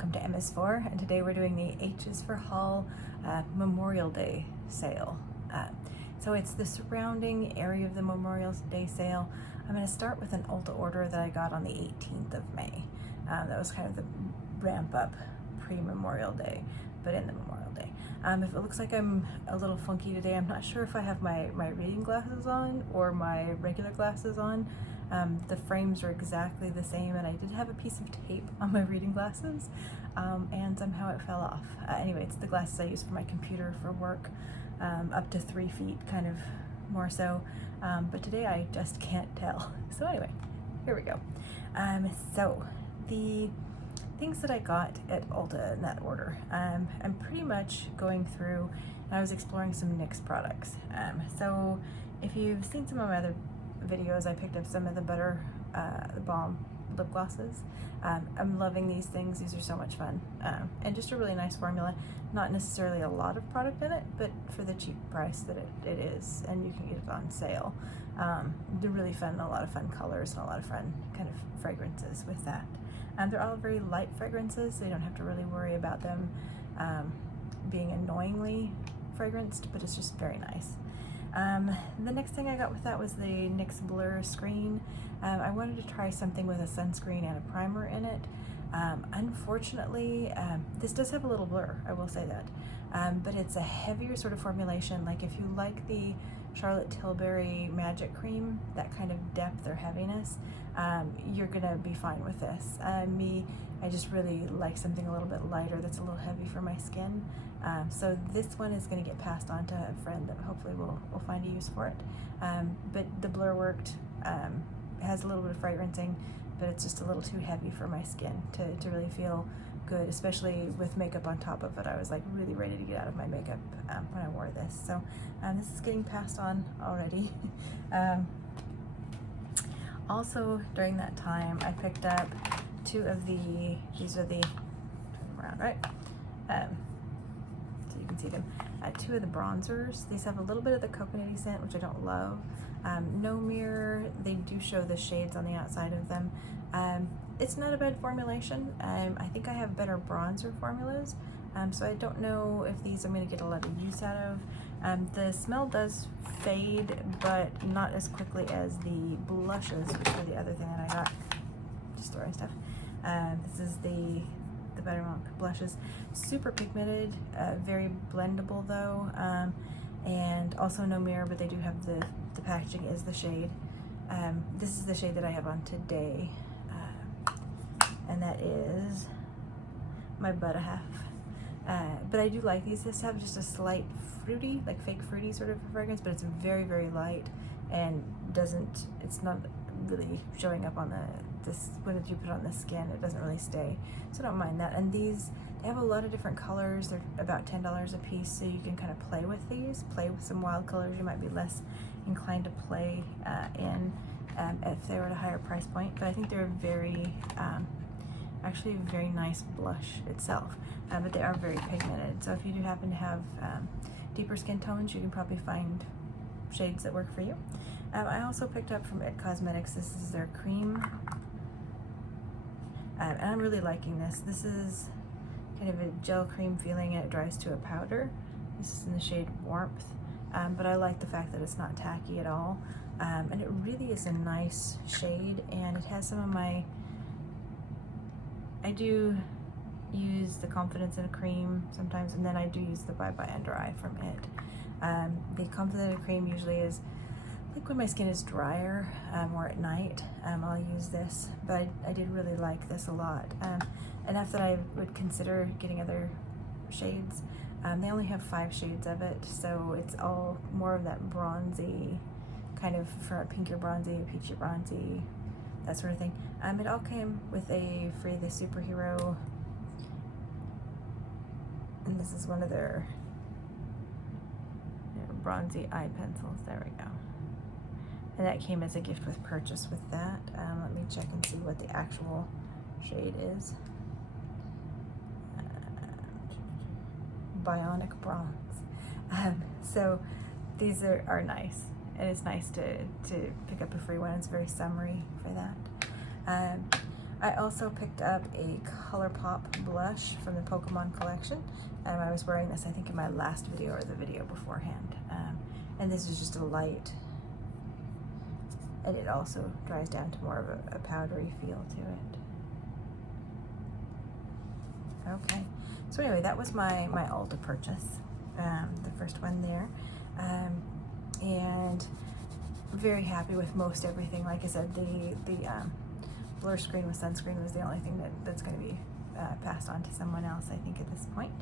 welcome to MS4, and today we're doing the H is for Hull Memorial Day sale. So it's the surrounding area of the Memorial Day sale. I'm going to start with an Ulta order that I got on the 18th of May. That was kind of the ramp up pre-Memorial Day, but in the Memorial Day. If it looks like I'm a little funky today, I'm not sure if I have my reading glasses on or my regular glasses on. The frames are exactly the same, and I did have a piece of tape on my reading glasses, and somehow it fell off. Anyway, it's the glasses I use for my computer for work, up to 3 feet, kind of more so, but today I just can't tell. So anyway, here we go. So the things that I got at Ulta in that order, I'm pretty much going through, and I was exploring some NYX products. So if you've seen some of my other videos, I picked up some of the the Balm lip glosses. I'm loving these things. These are so much fun, and just a really nice formula. Not necessarily a lot of product in it, but for the cheap price that it is, and you can get it on sale. They're really fun, a lot of fun colors and a lot of fun kind of fragrances with that. They're all very light fragrances, so you don't have to really worry about them being annoyingly fragranced, but it's just very nice. The next thing I got with that was the NYX Blur Screen. I wanted to try something with a sunscreen and a primer in it. Unfortunately, this does have a little blur, I will say that, but it's a heavier sort of formulation. Like if you like the Charlotte Tilbury Magic Cream, that kind of depth or heaviness, you're gonna be fine with this. I just really like something a little bit lighter that's a little heavy for my skin. So this one is going to get passed on to a friend that hopefully will find a use for it. But the Blur worked, has a little bit of fragrancing, but it's just a little too heavy for my skin to really feel good, especially with makeup on top of it. I was like really ready to get out of my makeup when I wore this. So this is getting passed on already. Also during that time, I picked up two of these are the, turn them around, right? So you can see them. Two of the bronzers. These have a little bit of the coconutty scent, which I don't love. No Mirror, they do show the shades on the outside of them. It's not a bad formulation. I think I have better bronzer formulas, so I don't know if these I'm going to get a lot of use out of. The smell does fade, but not as quickly as the blushes, which were the other thing that I got. Just throwing stuff. This is the Better Monk blushes. Super pigmented, very blendable though, and also no mirror, but they do have the packaging is the shade. This is the shade that I have on today, and that is my Butter Half. But I do like these. This have just a slight fruity, like fake fruity sort of fragrance, but it's very, very light and it's not really showing up on when you put it on the skin, it doesn't really stay. So I don't mind that. And they have a lot of different colors. They're about $10 a piece, so you can kind of play with these, play with some wild colors you might be less inclined to play in if they were at a higher price point. But I think they're actually a very nice blush itself, but they are very pigmented. So if you do happen to have deeper skin tones, you can probably find shades that work for you. I also picked up from IT Cosmetics, this is their cream, and I'm really liking this. This is kind of a gel cream feeling, and it dries to a powder. This is in the shade Warmth, but I like the fact that it's not tacky at all, and it really is a nice shade, and it has some of I do use the Confidence in a Cream sometimes, and then I do use the Bye Bye Under Eye from it. The Confidence in a Cream usually is like when my skin is drier or at night, I'll use this, but I did really like this a lot. Enough that I would consider getting other shades. They only have 5 shades of it, so it's all more of that bronzy, kind of for a pinkier bronzy, peachy bronzy, that sort of thing. It all came with a free The Superhero, and this is one of their bronzy eye pencils. There we go. And that came as a gift with purchase with that. Let me check and see what the actual shade is. Bionic Bronze. So these are nice, and it's nice to pick up a free one. It's very summery for that. I also picked up a ColourPop blush from the Pokemon collection. I was wearing this, I think, in my last video or the video beforehand. And this is just a light, and it also dries down to more of a powdery feel to it. Okay, so anyway, that was my Ulta purchase, the first one there. And very happy with most everything. Like I said, the blur screen with sunscreen was the only thing that's going to be passed on to someone else, I think, at this point.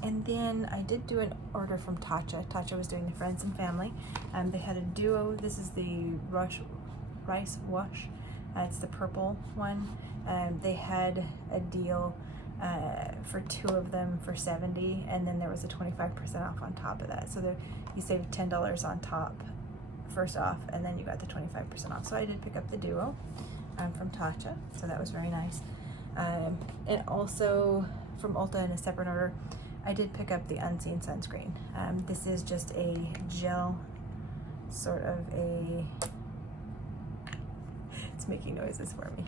And then I did do an order from Tatcha. Tatcha was doing the Friends and Family. They had a duo. This is the Rice Wash. It's the purple one. They had a deal for 2 of them for $70, and then there was a 25% off on top of that. So you saved $10 on top first off, and then you got the 25% off. So I did pick up the duo from Tatcha, so that was very nice. And also from Ulta in a separate order, I did pick up the Unseen sunscreen. This is just a gel, sort of a, it's making noises for me.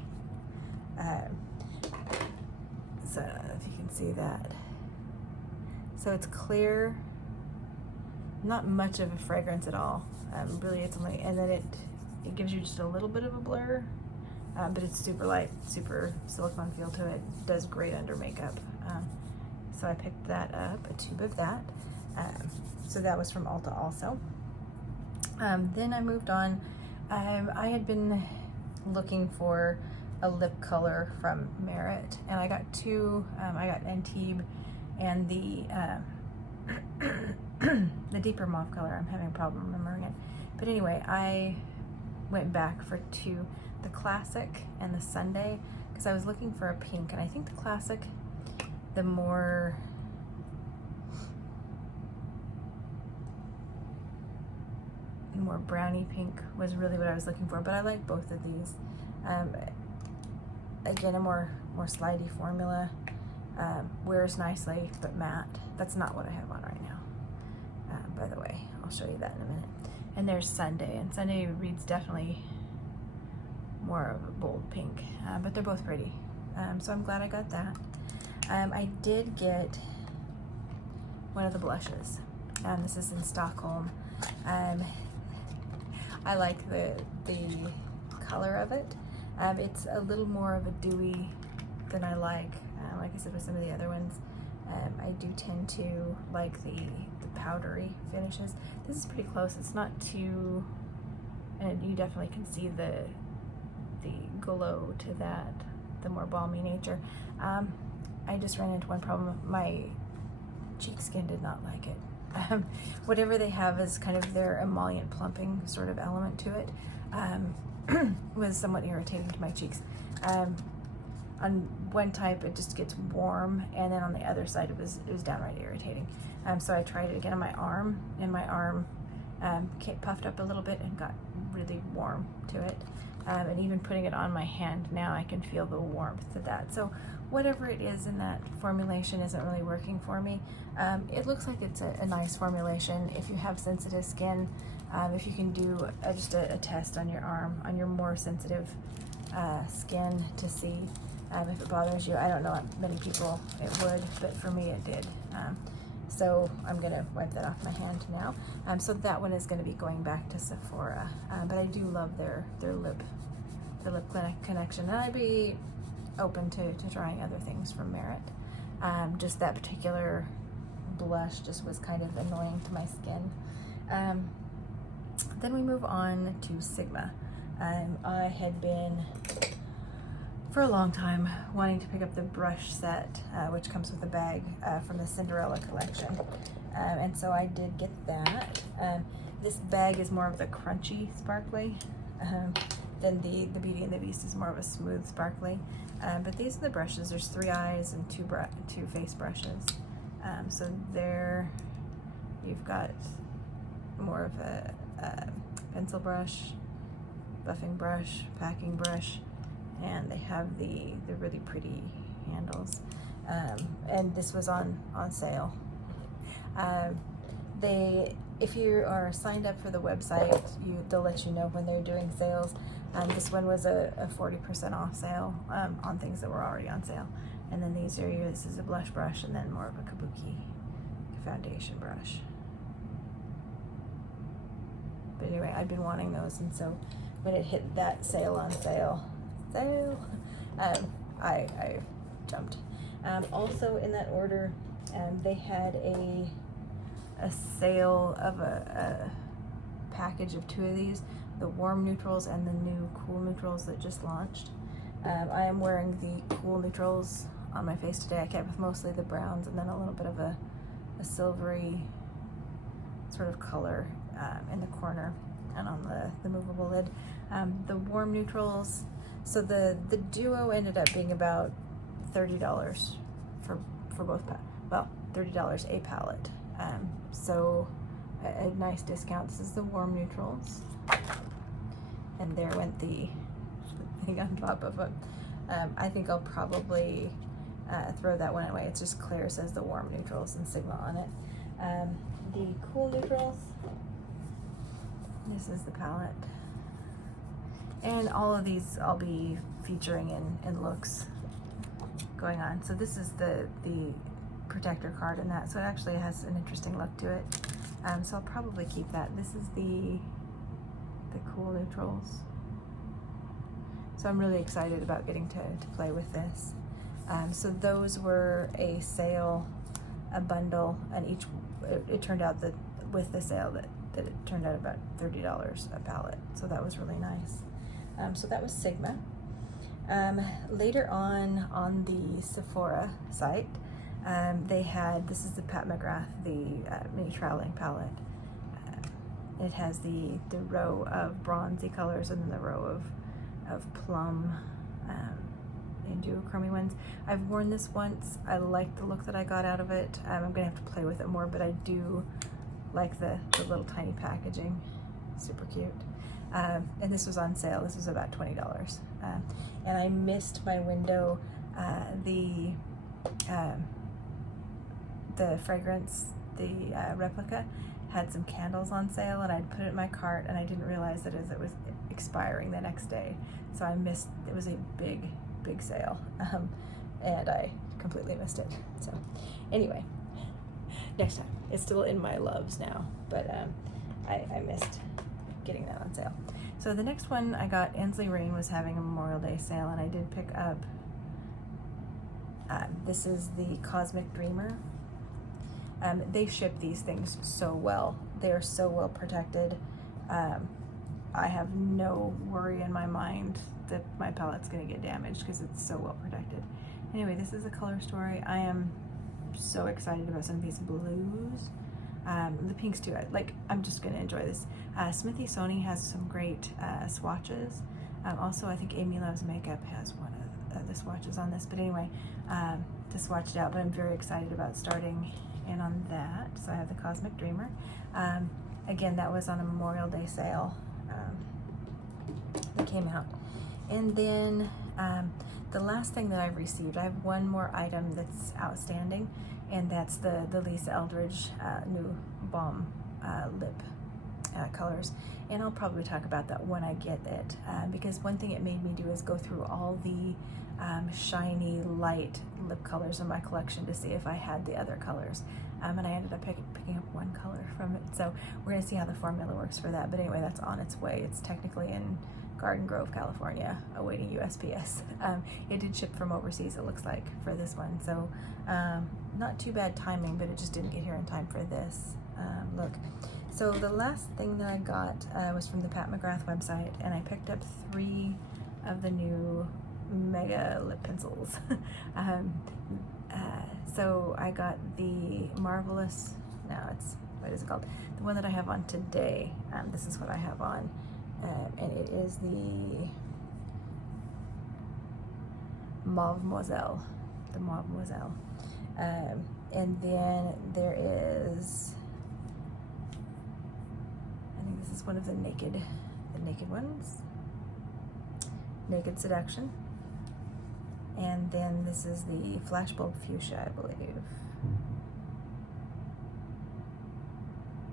So if you can see that. So it's clear, not much of a fragrance at all. Really, it's only, and then it gives you just a little bit of a blur, but it's super light, super silicone feel to it. Does great under makeup. So I picked that up, a tube of that. So that was from Ulta also. Then I moved on. I had been looking for a lip color from Merit, and I got 2. I got Antibes and the the deeper mauve color. I'm having a problem remembering it. But anyway, I went back for 2, the Classic and the Sunday, because I was looking for a pink, and I think the Classic, the more brownie pink was really what I was looking for, but I like both of these. Again, a more slidey formula, wears nicely, but matte. That's not what I have on right now, by the way. I'll show you that in a minute. And there's Sunday, and Sunday reads definitely more of a bold pink, but they're both pretty. So I'm glad I got that. I did get one of the blushes. This is in Stockholm. I like the color of it. It's a little more of a dewy than I like. Like I said with some of the other ones, I do tend to like the powdery finishes. This is pretty close. It's not too, and you definitely can see the glow to that, the more balmy nature. I just ran into one problem. My cheek skin did not like it. Whatever they have is kind of their emollient plumping sort of element to it, was somewhat irritating to my cheeks. On one type it just gets warm, and then on the other side it was downright irritating. So I tried it again on my arm, and my arm puffed up a little bit and got really warm to it. And even putting it on my hand now, I can feel the warmth of that. So whatever it is in that formulation isn't really working for me. It looks like it's a nice formulation. If you have sensitive skin, if you can do just a test on your arm, on your more sensitive skin, to see if it bothers you. I don't know many people it would, but for me it did. So I'm gonna wipe that off my hand now. So that one is gonna be going back to Sephora, but I do love their lip connection, and I'd be open to trying other things from Merit. Just that particular blush just was kind of annoying to my skin. Then we move on to Sigma. I had been for a long time wanting to pick up the brush set, which comes with a bag from the Cinderella collection, and so I did get that. This bag is more of the crunchy sparkly, then the Beauty and the Beast is more of a smooth sparkly. But these are the brushes. There's 3 eyes and 2 face brushes. So there you've got more of a pencil brush, buffing brush, packing brush, and they have the really pretty handles. And this was on sale. If you are signed up for the website, they'll let you know when they're doing sales. This one was a 40% off sale on things that were already on sale. And then these are this is a blush brush, and then more of a kabuki foundation brush. But anyway, I've been wanting those, and so when it hit that sale, I jumped. Also in that order, they had a sale of a package of 2 of these, the warm neutrals and the new cool neutrals that just launched. I am wearing the cool neutrals on my face today. I kept with mostly the browns and then a little bit of a silvery sort of color in the corner and on the movable lid. The warm neutrals, so the duo ended up being about $30 for both, well, $30 a palette. So a nice discount. This is the warm neutrals, and there went the thing on top of it. I think I'll probably throw that one away. It's just clear, it says the warm neutrals and Sigma on it. The cool neutrals, this is the palette, and all of these I'll be featuring in looks going on. So this is the protector card in that, so it actually has an interesting look to it. So I'll probably keep that. This is the cool neutrals. So I'm really excited about getting to play with this. So those were a sale, a bundle, and each, it turned out that with the sale that it turned out about $30 a palette. So that was really nice. So that was Sigma. Later on the Sephora site, they had, this is the Pat McGrath, the mini traveling palette. It has the row of bronzy colors and then the row of plum and duochrome ones. I've worn this once. I like the look that I got out of it. I'm gonna have to play with it more, but I do like the little tiny packaging. Super cute. And this was on sale. This was about $20. And I missed my window. The fragrance, the replica, had some candles on sale, and I'd put it in my cart, and I didn't realize that as it was expiring the next day. So I missed, it was a big sale, and I completely missed it. So anyway, next time. It's still in my loves now, but I missed getting that on sale. So the next one I got, Ensley Rain was having a Memorial Day sale, and I did pick up, this is the Cosmic Dreamer. They ship these things so well. They are so well protected. I have no worry in my mind that my palette's gonna get damaged because it's so well protected. Anyway, this is a color story. I am so excited about some of these blues. The pinks too. I'm just gonna enjoy this. Smithy Sony has some great swatches. Also, I think Amy Loves Makeup has one of the swatches on this. But anyway, to swatch it out. But I'm very excited about starting in on that. So I have the Cosmic Dreamer. Again, that was on a Memorial Day sale that came out. And then the last thing that I've received, I have one more item that's outstanding, and that's the Lisa Eldridge new Balm lip colors. And I'll probably talk about that when I get it, because one thing it made me do is go through all the shiny light lip colors in my collection to see if I had the other colors, and I ended up picking up one color from it. So we're gonna see how the formula works for that. But anyway, that's on its way. It's technically in Garden Grove, California, awaiting USPS. It did ship from overseas, it looks like, for this one. So not too bad timing, but it just didn't get here in time for this look. So the last thing that I got was from the Pat McGrath website, and I picked up 3 of the new Mega lip pencils. So I got the Marvelous, no, it's, what is it called? The one that I have on today. This is what I have on. And it is the Mauve Moselle. The Mauve Moselle. And then there is, I think this is one of the naked ones. Naked Seduction. And then this is the Flashbulb Fuchsia, I believe.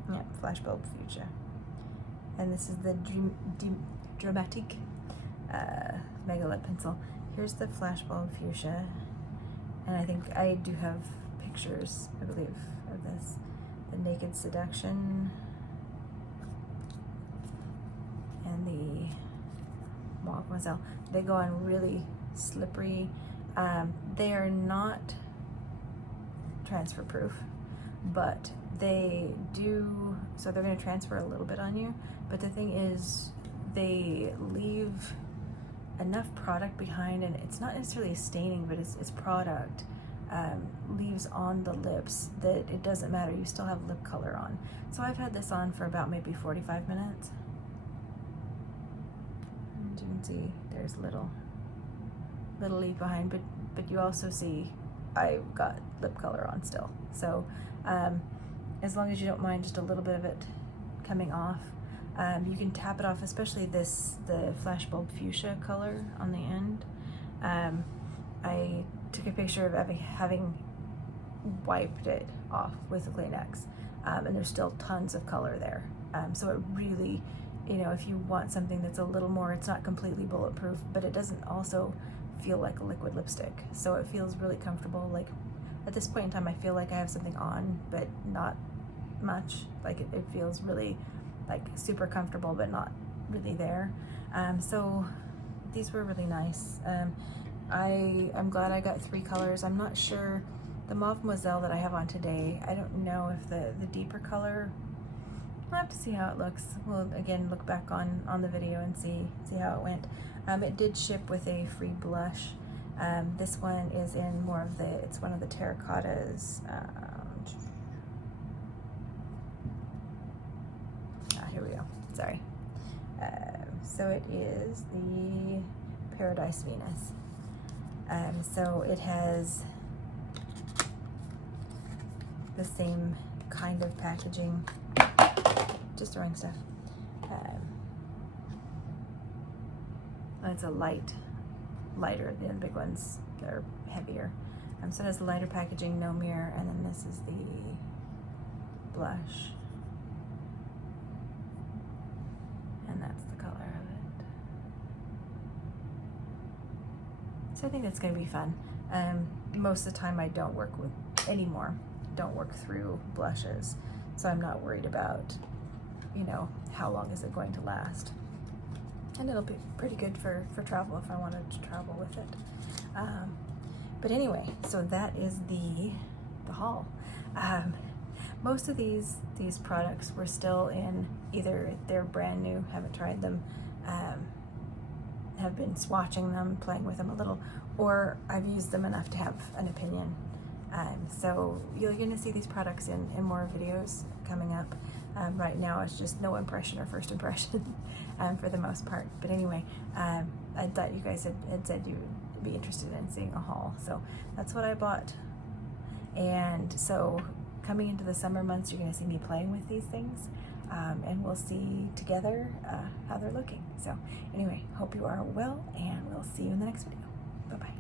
Yeah, Flashbulb Fuchsia. And this is the Dramatique. Mega Lip Pencil. Here's the Flashbulb Fuchsia, and I think I do have pictures, I believe, of this. The Naked Seduction and the Mademoiselle. They go on really slippery. They are not transfer proof, but they do, so they're going to transfer a little bit on you, but the thing is they leave enough product behind, and it's not necessarily staining, but it's product leaves on the lips that it doesn't matter, you still have lip color on. So I've had this on for about maybe 45 minutes. And you can see there's little leaf behind, but you also see I've got lip color on still. So as long as you don't mind just a little bit of it coming off, you can tap it off, especially the Flashbulb Fuchsia color on the end. I took a picture of having wiped it off with a Kleenex, and there's still tons of color there. So it really, you know, if you want something that's a little more, it's not completely bulletproof, but it doesn't also feel like a liquid lipstick. So it feels really comfortable. Like at this point in time, I feel like I have something on, but not much. Like it feels really like super comfortable, but not really there. So these were really nice. I'm glad I got 3 colors. I'm not sure, the Mademoiselle that I have on today, I don't know if the deeper color, I'll have to see how it looks. We'll again look back on the video and see how it went. It did ship with a free blush. This one is in more of the, it's one of the terracottas. Here we go, sorry. So it is the Paradise Venus. So it has the same kind of packaging, just throwing stuff. It's a lighter, the big ones, they're heavier. So it has the lighter packaging, no mirror, and then this is the blush. And that's the color of it. So I think it's going to be fun. Most of the time I don't work through blushes, so I'm not worried about, you know, how long is it going to last. And it'll be pretty good for travel if I wanted to travel with it. But anyway, so that is the haul. Most of these products were still in, either they're brand new, haven't tried them, have been swatching them, playing with them a little, or I've used them enough to have an opinion. So you're going to see these products in more videos coming up. Right now it's just no impression or first impression for the most part. But anyway, I thought you guys had said you would be interested in seeing a haul. So that's what I bought. And so coming into the summer months, you're going to see me playing with these things. And we'll see together how they're looking. So anyway, hope you are well, and we'll see you in the next video. Bye-bye.